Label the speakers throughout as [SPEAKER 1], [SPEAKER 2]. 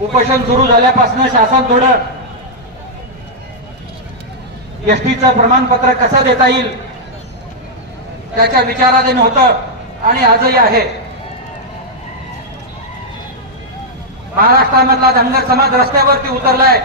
[SPEAKER 1] उपोषण सुरू झाल्यापासून शासन थोडं एसटीचं प्रमाणपत्र कसं देता येईल? त्याच्या विचाराधीन होतं आणि आजही आहे. महाराष्ट्रामधला धनगर समाज रस्त्यावरती उतरलाय.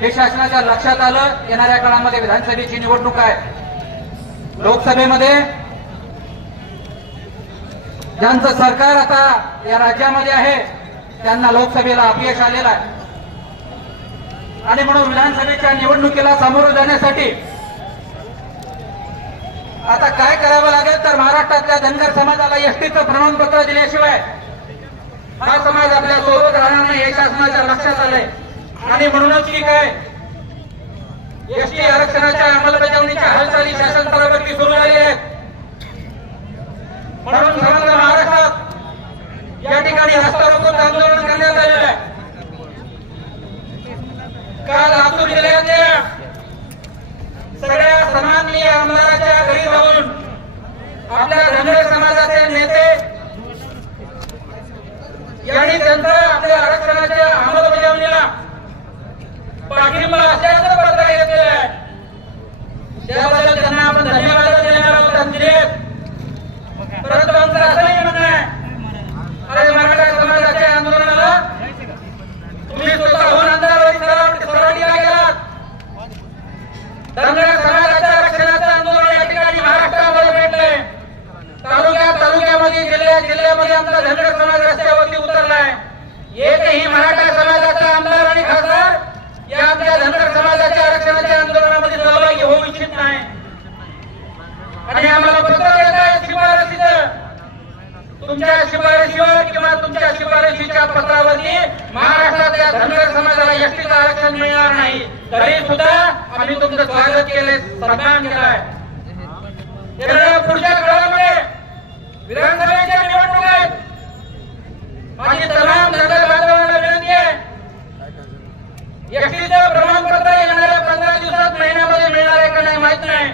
[SPEAKER 1] हे शासनाच्या लक्षात आलं. येणाऱ्या काळामध्ये विधानसभेची निवडणूक आहे. लोकसभेमध्ये ज्यांचं सरकार आता या राज्यामध्ये आहे त्यांना लोकसभेला अपयश आलेलं आहे. आणि म्हणून विधानसभेच्या निवडणुकीला सामोरं जाण्यासाठी आता काय करावं लागेल तर महाराष्ट्रातल्या धनगर समाजाला एसटीचं प्रमाणपत्र दिल्याशिवाय हा समाज आपल्यासोबत राहणार नाही हे शासनाच्या लक्षात आलंय. आणि म्हणूनच की काय एसटी आरक्षणाच्या अंमलबजावणीच्या हालचाली शासन स्तरावरती सुरू झाली आहेत. म्हणून समग्र महाराष्ट्रात या ठिकाणी रस्ता रोकोचं आंदोलन करण्यात आलेलं आहे काल लातूर जिल्ह्याच्या सगळ्या सन्माननीय आमदाराच्या घरी जाऊन आपल्या धनगर समाजाचे नेते यांनी त्यांचं आपल्या आरक्षणाच्या अंमलबजावणीला पाठिंबा असल्याचं पत्र घेतलेलं आहे त्याबद्दल त्यांना आपण धन्यवाद देणार आहोत आणि दिलेत. परंतु आमचं असंही म्हणणं आहे अरे मराठा समाजाच्या आंदोलनाला तुम्ही स्वतःहून अंधारावरी सराव- सराटीला गेलात धनगर समाजाच्या आरक्षणाचं आंदोलन या ठिकाणी महाराष्ट्रामध्ये भेटलंय तालुक्यात तालुक्यामध्ये जिल्ह्या जिल्ह्यामध्ये आमचा धनगर समाज रस्त्यावरती उतरलाय. एकही मराठा समाजाचा आमदार आणि खासदार या आमच्या धनगर समाजाच्या आरक्षणाच्या आंदोलनामध्ये सहभागी होऊ इच्छित नाही. आणि आम्हाला पत्र देत आहे शिफारसीचं तुमच्या शिफारशीवर किंवा तुमच्या शिफारशीच्या पत्रावरती महाराष्ट्रातल्या धनगर समाजाला एसटीचं आरक्षण मिळणार नाही. तरी सुद्धा आम्ही तुमचं स्वागत केले सन्मान केलाय. येणाऱ्या पुढच्या काळामध्ये विधानसभेच्या निवडणूक आहेत माझी तमाम नगर बांधवांना विनंती आहे. एसटीचं प्रमाणपत्र येणाऱ्या पंधरा दिवसात महिन्यामध्ये मिळणार आहे का नाही माहीत नाही.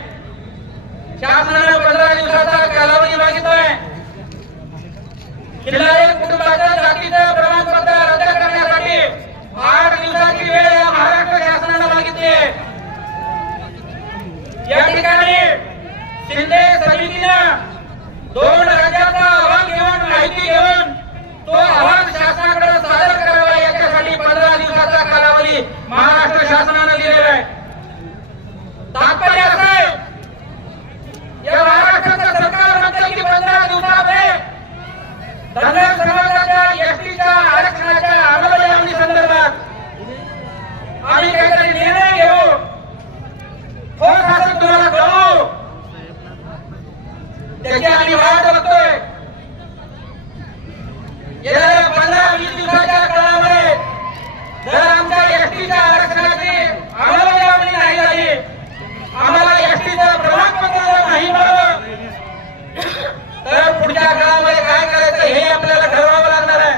[SPEAKER 1] शासनानं पंधरा दिवसाचा कालावधी मागितलाय. किल्ला कुटुंबाच्या जातीचं प्रमाणपत्र रद्द करण्यासाठी आठ दिवसाची वेळ या महाराष्ट्र शासनानं मागितली आहे या ठिकाणी शिंदे समितीनं दोन राज्याचा अहवाल घेऊन माहिती घेऊन तो अहवाल शासनाकडे सादर करावा याच्यासाठी पंधरा दिवसाचा कालावधी महाराष्ट्र शासनानं दिलेला आहे तात्पर्य असं आहे या महाराष्ट्राचं सरकार म्हणतं की पंधरा दिवसामध्ये धनगर समाजाच्या एसटीच्या आरक्षणाच्या अंमलबजावणी संदर्भात आम्ही काहीतरी निर्णय घेऊ ठोस असं तुम्हाला कळवू त्याची आम्ही वाट बघतोय येणाऱ्या पंधरा वीस दिवसाच्या काळामध्ये जर आमच्या एसटीच्या आरक्षणाची अंमलबजावणी नाही झाली आम्हाला एसटीचं प्रमाणपत्र जर नाही मिळालं तर पुढच्या काळामध्ये काय करायचं हे आपल्याला ठरवावं लागणार आहे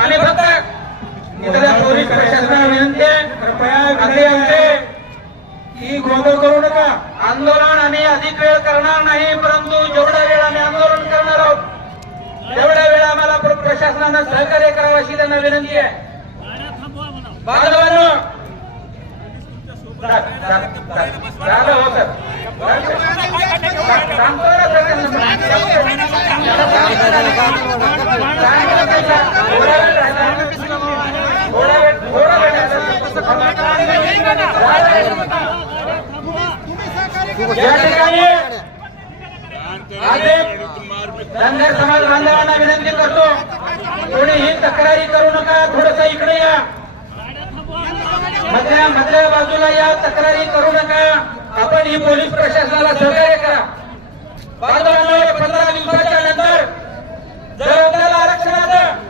[SPEAKER 1] आणि फक्त इथल्या विनंती कृपया विनंती की गोंधळ करू नका आंदोलन आम्ही अधिक वेळ करणार नाही परंतु जेवढा वेळ आम्ही आंदोलन करणार आहोत तेवढा वेळ आम्हाला प्रशासनानं सहकार्य करावं अशी त्यांना विनंती आहे बांधवांनो झालं हो सांगतो ना सगळ्यांना. थोडा वेळ राहिला. थोडा वेळ थोडा वेळ राहिला. या ठिकाणी धनगर समाज बांधवांना विनंती करतो कोणीही तक्रारी करू नका थोडस इकडे या. मधल्या मधल्या बाजूला या तक्रारी करू नका. आपण ही पोलीस प्रशासनाला सहकार्य करा. बांधवांना पंधरा दिवसाच्या नंतर जर आपल्याला आरक्षणाचं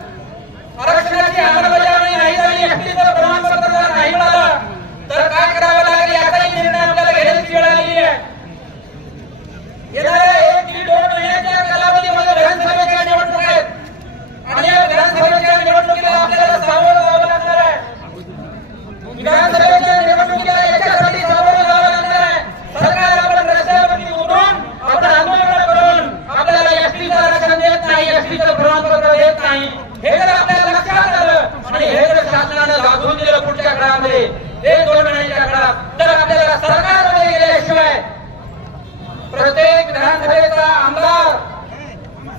[SPEAKER 1] आरक्षणाची अंमलबजावणी नाही झाली एसटीचं प्रमाणपत्र जर नाही मिळालं तर काय करावं लागेल याचाही निर्णय आपल्याला घेण्याची वेळ आलेली आहे येणाऱ्या एक दीड दोन महिन्याच्या कालावधीमध्ये विधानसभेच्या निवडणूक आहेत आणि या विधानसभेच्या निवडणुकीला आपल्याला सामोरं जावं लागणार आहे विधानसभेच्या निवडणुकीला याच्यासाठी सामोरं जावं लागणार आहे सरकार आपण रस्त्यावरती उतरून आपण आंदोलन करू काळामध्ये एक दोन महिन्याच्या काळात तर आपल्याला सरकारमध्ये गेल्याशिवाय प्रत्येक विधानसभेचा आमदार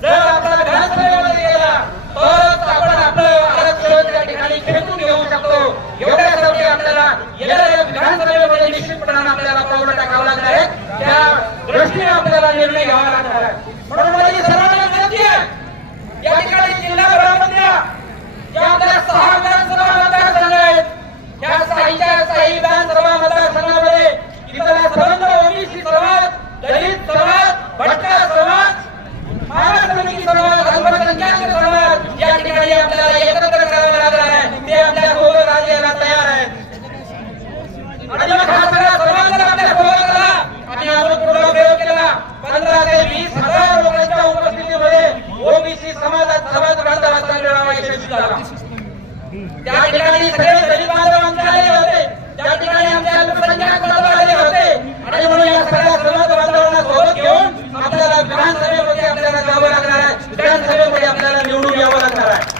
[SPEAKER 1] जर आपला विधानसभेमध्ये गेला तरच आपण आपलं आरक्षण त्या ठिकाणी खेचून घेऊ शकतो एवढ्यासाठी आपल्याला येणाऱ्या विधानसभेमध्ये निश्चितपणाने आपल्याला पावलं टाकावं लागणार आहे त्या दृष्टीने आपल्याला निर्णय घ्यावा लागणार आहे. म्हणून माझी सर्वांना विनंती आहे या ठिकाणी जिल्हाभरामधल्या ज्या आपल्या सहा विधानसभा मतदारसंघ आहेत या साईच्या साई विधानसभा मतदारसंघामध्ये इथला सर्व ओबीसी समाज दलित समाज भटका समाज महाराष्ट्रातील समाज अल्पसंख्याक समाज या ठिकाणी आपल्याला एकत्र करावं लागणार आहे ते आपल्यासोबत आज यायला तयार आहेत आणि मग हा सगळा समाज जर आपल्यासोबत आला आणि आपण पुढे प्रयोग केला पंधरा ते वीस हजार लोकांच्या उपस्थितीमध्ये ओबीसी समाजात समाज बांधवाचा मेळावा यशस्वी झाला त्या ठिकाणी सगळे दलित बांधव आमचे आलेले होते त्या ठिकाणी आमचे अल्पसंख्याक बांधव आलेले होते आणि म्हणून या सगळ्या समाज बांधवांना सोबत घेऊन आपल्याला विधानसभेमध्ये आपल्याला जावं लागणार आहे विधानसभेमध्ये आपल्याला निवडून यावं लागणार आहे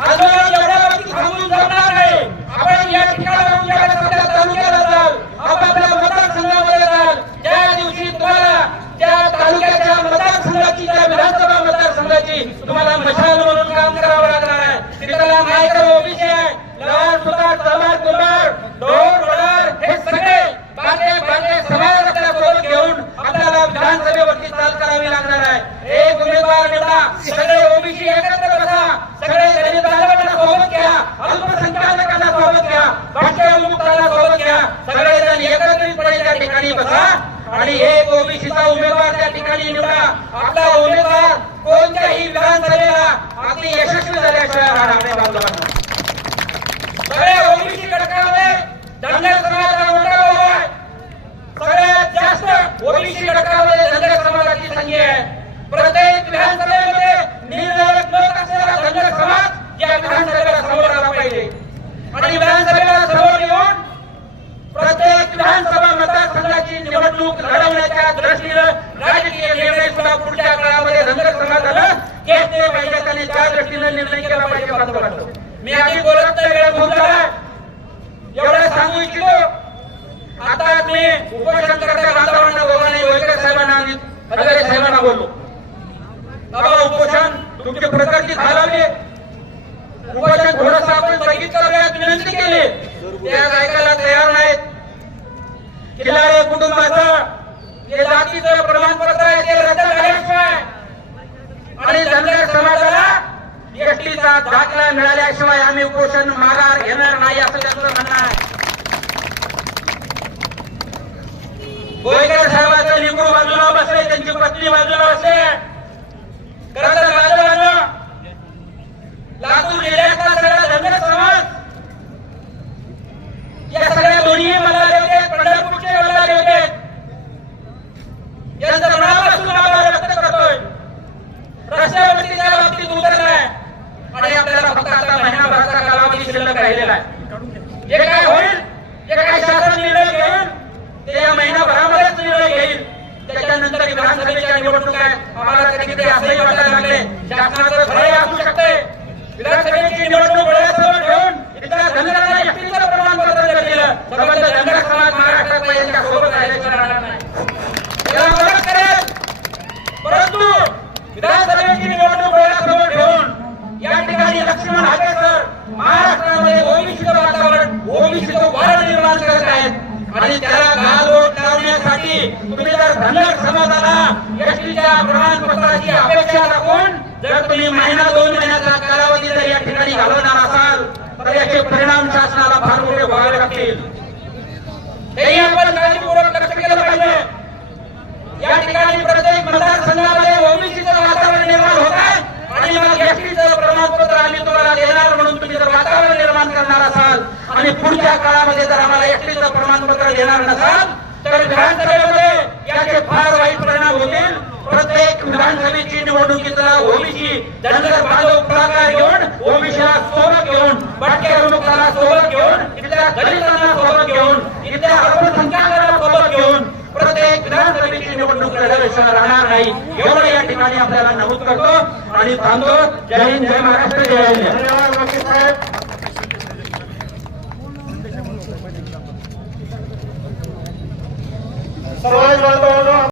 [SPEAKER 1] अजून एवढ्या बाबतीत थांबून जमणार नाही आपण या ठिकाणाहून ज्यावेळेस आपल्या तालुक्याला जाल आपापल्या मतदारसंघामध्ये जाल त्या दिवशी तुम्हाला त्या तालुक्याच्या मतदारसंघाची त्या विधानसभा मतदारसंघाची तुम्हाला मशाल म्हणून काम करावं लागणार आहे तिथला नायकर ओबीसी आहे लहान सुतार तलवार कुंभार ढोर वडार हे सगळे बागे बागे समाज आपल्यासोबत घेऊन आपल्याला विधानसभेवरती चाल करावी लागणार आहे एक उमेदवार निवडा सगळे ओबीसी एकत्र बसा सगळे दलित बांधवांना सोबत घ्या अल्पसंख्याकांना सोबत घ्या भाषा मुक्ताला सोबत घ्या सगळेजण एकत्रितपणे त्या ठिकाणी बसा आणि एक ओबीसीचा उमेदवार निवडा. आपला उमेदवार कोणत्याही विधानसभेला अगदी यशस्वी झाल्याशिवाय राहणार नाही बांधवांना. ओबीसी घटकामध्ये धनगर समाजाचा मोठा भाऊ आहे. सगळ्यात जास्त ओबीसी घटकामध्ये धनगर समाजाची संख्या आहे. प्रत्येक विधानसभेमध्ये निर्णायक मत असलेला धनगर समाज या विधानसभेला समोर आला पाहिजे. आणि विधानसभा समोर येऊन प्रत्येक विधानसभा मतदारसंघाची निवडणूक लढवण्याच्या दृष्टीनं राजकीय निर्णय सुद्धा पुढच्या काळामध्ये धनगर समाजाला घेतले पाहिजेत आणि त्या दृष्टीनं निर्णय केला पाहिजे बांधवांनो. मी आधी बोलत नाही वेळ खूप एवढं सांगू इच्छितो आता मी उपस्थित करता बांधवांना बोलला नाही वैद्य साहेबांना आणि हजारे साहेबांना बोललो बाबा उपोषण तुमची प्रकारची घालावी उपोषण थोडंसं आपण बघितलं वेळात विनंती केली ते आज ऐकायला तयार नाहीत खिलारे कुटुंबाचं हे जातीचं प्रमाणपत्र आहे ते रद्द झाल्याशिवाय आणि धनगर समाजाला एसटीचा दाखला मिळाल्याशिवाय आम्ही उपोषण माघार घेणार नाही असं त्यांचं म्हणणं आहे. बोईकर साहेबाचं लिंबू बाजूला बसले त्यांची पत्नी बाजूला बसले. खरं तर लातूर जिल्ह्यातला सगळा धनगर समाज या सगळ्या दोन्ही मल्हार होते पंढरपूरचे मल्हार होते यांचा मनापासून आभार व्यक्त करतोय रस्त्यावरती त्या बाबतीत उतरलाय आणि आपल्याला फक्त आता महिनाभराचा कालावधी शिल्लक राहिलेला आहे जे काय होईल जे काय शासन निर्णय घेईल ते या महिनाभरामध्येच निर्णय घेईल त्याच्यानंतर विधानसभेच्या निवडणूक आहे. आम्हाला कधी कधी असंही वाटायला लागले शासनाचं खरंही असू शकते. विधानसभेची निवडणूक डोळ्यासमोर ठेवून इथल्या प्रमाणपत्र जर दिलं धनगर समाज महाराष्ट्रात यांच्या सोबत राहिल्याशिवाय राहणार नाही. करेल. परंतु विधानसभेची निवडणूक डोळ्यासमोर ठेवून या ठिकाणी लक्ष्मण हाकेसर महाराष्ट्रामध्ये ओबीसीचं वातावरण ओबीसीचं वारं निर्माण करत आहेत. आणि त्याला करण्यासाठी तुम्ही जर धनगर समाजाला एसटीच्या प्रमाणपत्राची अपेक्षा दाखवून जर तुम्ही महिना दोन महिन्याचा कालावधी जर या ठिकाणी घालवणार असाल तर याचे परिणाम शासनाला फार मोठे व्हावे लागतील. हेही आपण काळजीपूर्वक लक्ष केलं पाहिजे. या ठिकाणी प्रत्येक मतदारसंघामध्ये ओबीसीचं वातावरण निर्माण होत आहे आणि मग एसटीचं प्रमाणपत्र आम्ही तुम्हाला देणार म्हणून तुम्ही जर वातावरण निर्माण करणार असाल आणि पुढच्या काळामध्ये जर आम्हाला एसटीचं प्रमाणपत्र देणार नसाल विधानसभेमध्ये याचे फार वाईट परिणाम होतील. प्रत्येक विधानसभेची निवडणुकीचा ओबीसी धनगर बांधव पुढाकार घेऊन ओबीसीला सोबत घेऊन भटक्या विमुक्ताला सोबत घेऊन इथल्या दलितांना सोबत घेऊन इथल्या अल्पसंख्याकांना सोबत घेऊन प्रत्येक विधानसभेची निवडणूक लढवल्याशिवाय राहणार नाही. एवढं या ठिकाणी आपल्याला नमूद करतो. आणि थांबतो. जय हिंद जय महाराष्ट्र जय हिंद.
[SPEAKER 2] সবাই ভালো